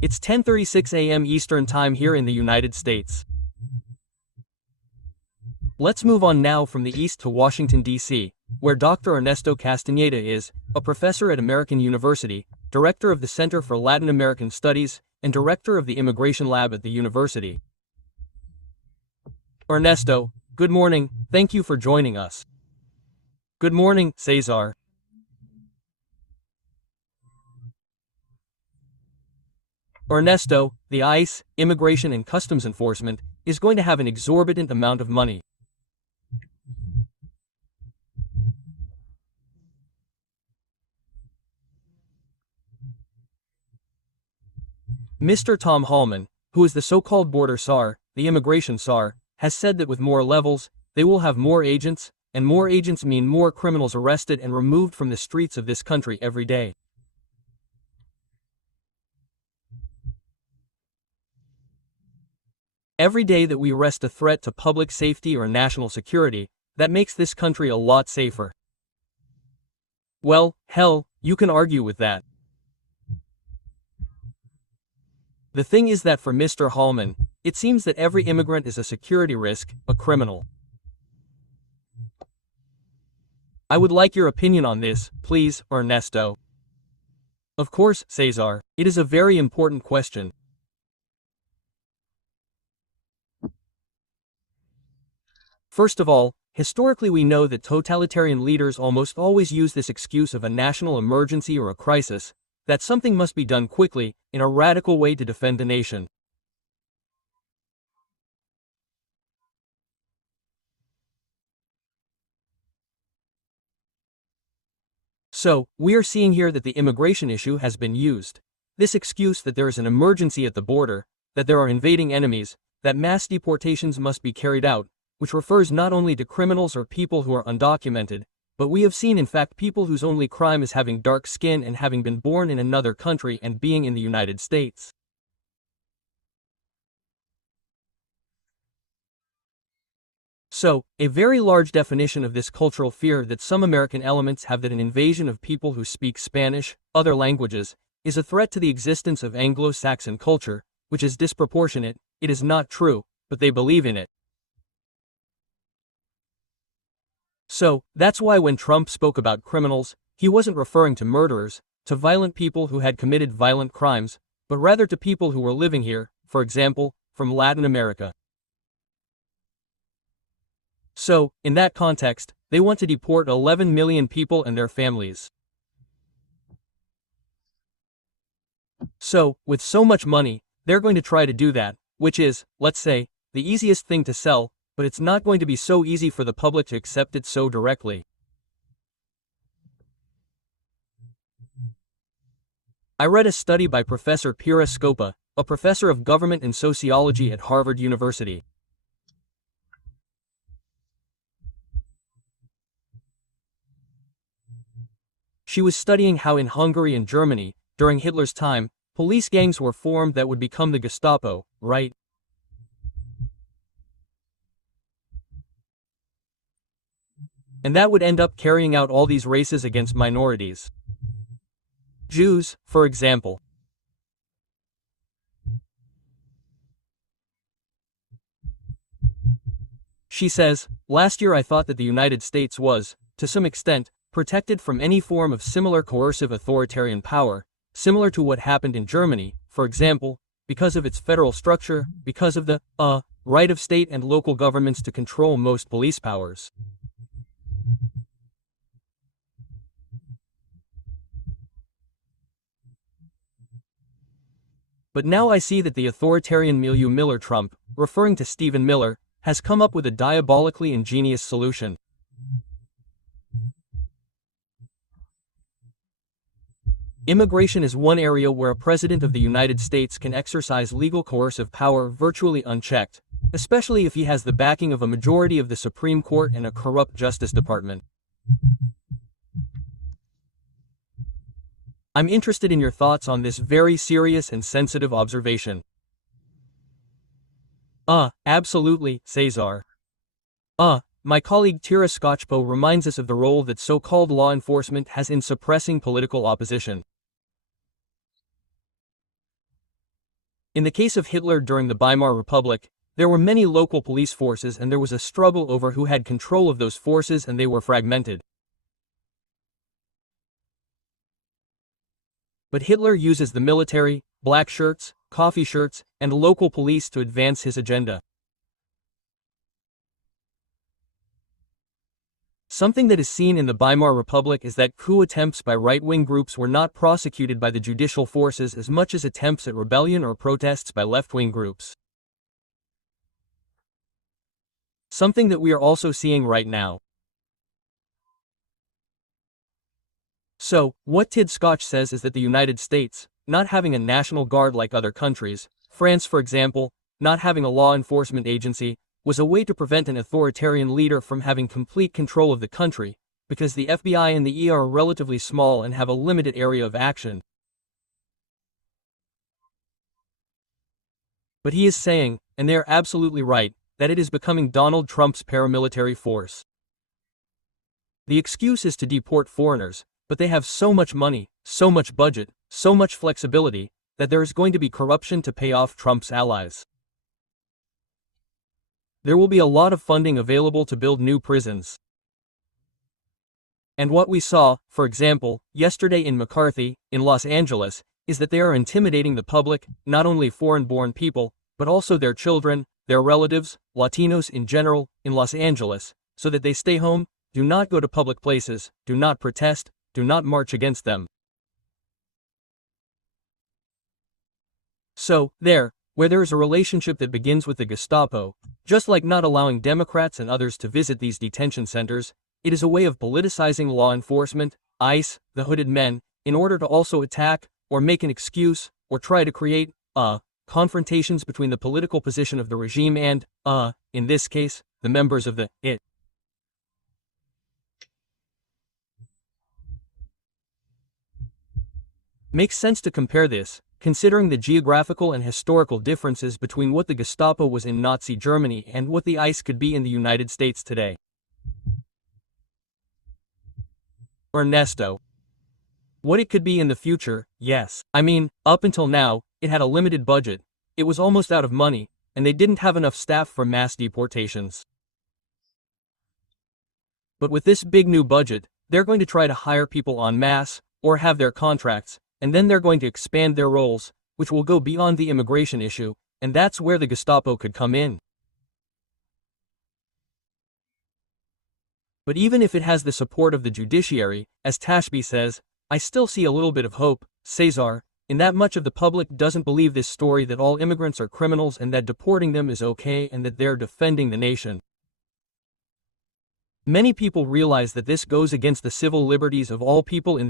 It's 10:36 a.m. Eastern Time here in the United States. Let's move on now from the East to Washington, D.C., where Dr. Ernesto Castañeda is, a professor at American University, director of the Center for Latin American Studies, and director of the Immigration Lab at the university. Ernesto, good morning, thank you for joining us. Good morning, Cesar. Ernesto, the ICE, Immigration and Customs Enforcement, is going to have an exorbitant amount of money. Mr. Tom Hallman, who is the so-called border czar, the immigration czar, has said that with more levels, they will have more agents, and more agents mean more criminals arrested and removed from the streets of this country every day. Every day that we arrest a threat to public safety or national security, that makes this country a lot safer. Well, hell, you can argue with that. The thing is that for Mr. Hallman, it seems that every immigrant is a security risk, a criminal. I would like your opinion on this, please, Ernesto. Of course, Cesar, it is a very important question. First of all, historically we know that totalitarian leaders almost always use this excuse of a national emergency or a crisis, that something must be done quickly, in a radical way to defend the nation. So, we are seeing here that the immigration issue has been used. This excuse that there is an emergency at the border, that there are invading enemies, that mass deportations must be carried out, which refers not only to criminals or people who are undocumented, but we have seen in fact people whose only crime is having dark skin and having been born in another country and being in the United States. So, a very large definition of this cultural fear that some American elements have that an invasion of people who speak Spanish, other languages, is a threat to the existence of Anglo-Saxon culture, which is disproportionate. It is not true, but they believe in it. So, that's why when Trump spoke about criminals, he wasn't referring to murderers, to violent people who had committed violent crimes, but rather to people who were living here, for example, from Latin America. So, in that context, they want to deport 11 million people and their families. So, with so much money, they're going to try to do that, which is, let's say, the easiest thing to sell, but it's not going to be so easy for the public to accept it so directly. I read a study by Professor Theda Skocpol, a professor of government and sociology at Harvard University. She was studying how in Hungary and Germany, during Hitler's time, police gangs were formed that would become the Gestapo, right? And that would end up carrying out all these races against minorities. Jews, for example. She says, last year I thought that the United States was, to some extent, protected from any form of similar coercive authoritarian power, similar to what happened in Germany, for example, because of its federal structure, because of the, right of state and local governments to control most police powers. But now I see that the authoritarian milieu Miller Trump, referring to Stephen Miller, has come up with a diabolically ingenious solution. Immigration is one area where a president of the United States can exercise legal coercive power virtually unchecked, especially if he has the backing of a majority of the Supreme Court and a corrupt Justice Department. I'm interested in your thoughts on this very serious and sensitive observation. Absolutely, Cesar. My colleague Theda Skocpol reminds us of the role that so-called law enforcement has in suppressing political opposition. In the case of Hitler during the Weimar Republic, there were many local police forces and there was a struggle over who had control of those forces and they were fragmented. But Hitler uses the military, black shirts, coffee shirts, and local police to advance his agenda. Something that is seen in the Weimar Republic is that coup attempts by right-wing groups were not prosecuted by the judicial forces as much as attempts at rebellion or protests by left-wing groups. Something that we are also seeing right now. So, what Theda Skocpol says is that the United States, not having a national guard like other countries, France for example, not having a law enforcement agency, was a way to prevent an authoritarian leader from having complete control of the country, because the FBI and the EA are relatively small and have a limited area of action. But he is saying, and they are absolutely right, that it is becoming Donald Trump's paramilitary force. The excuse is to deport foreigners, but they have so much money, so much budget, so much flexibility, that there is going to be corruption to pay off Trump's allies. There will be a lot of funding available to build new prisons. And what we saw, for example, yesterday in McCarthy, in Los Angeles, is that they are intimidating the public, not only foreign-born people, but also their children, their relatives, Latinos in general, in Los Angeles, so that they stay home, do not go to public places, do not protest, do not march against them. So, where there is a relationship that begins with the Gestapo, just like not allowing Democrats and others to visit these detention centers, it is a way of politicizing law enforcement, ICE, the hooded men, in order to also attack, or make an excuse, or try to create, confrontations between the political position of the regime and, in this case, the members of the IT. Makes sense to compare this, considering the geographical and historical differences between what the Gestapo was in Nazi Germany and what the ICE could be in the United States today. Ernesto. What it could be in the future, yes. I mean, up until now, it had a limited budget, it was almost out of money, and they didn't have enough staff for mass deportations. But with this big new budget, they're going to try to hire people en masse, or have their contracts, and then they're going to expand their roles, which will go beyond the immigration issue, and that's where the Gestapo could come in. But even if it has the support of the judiciary, as Tashby says, I still see a little bit of hope, Cesar, in that much of the public doesn't believe this story that all immigrants are criminals and that deporting them is okay and that they're defending the nation. Many people realize that this goes against the civil liberties of all people in